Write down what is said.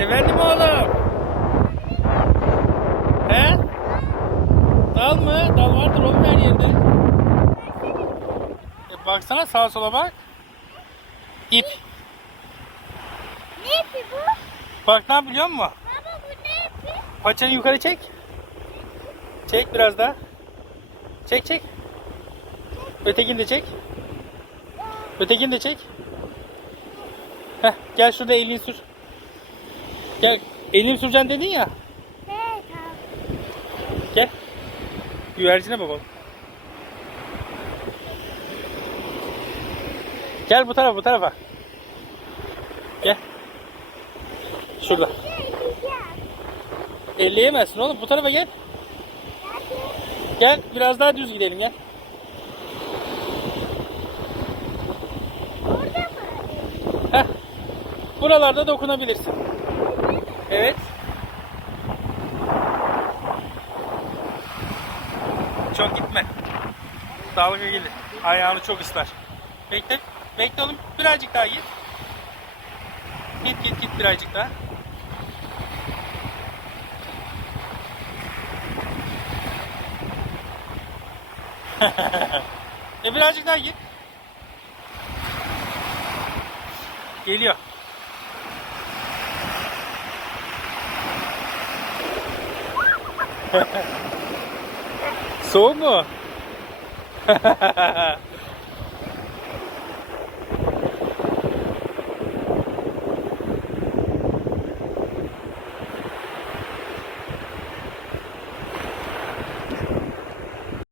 Efendim oğlum? He? Dal mı? Dal vardır oğlum her yerde. E baksana sağa sola bak. İp. Ne ipi bu? Bak ne biliyor musun? Baba bu ne ipi? Paçanı yukarı çek. Çek biraz daha. Çek çek. Ötekini de çek. Ötekini de çek. Heh, gel şurada elini sür. Gel. Elini süreceksin dedin ya. Evet tamam. Gel. Güvercine bakalım. Gel bu tarafa bu tarafa. Gel. Şurada. Elleyemezsin oğlum. Bu tarafa gel. Gel biraz daha düz gidelim gel. Heh. Buralarda dokunabilirsin. Evet. Çok gitme. Dalga gelir. Ayağını çok ıslar. Bekle. Bekle oğlum. Birazcık daha git. Git git git birazcık daha. e birazcık daha git. Geliyor. Сумно?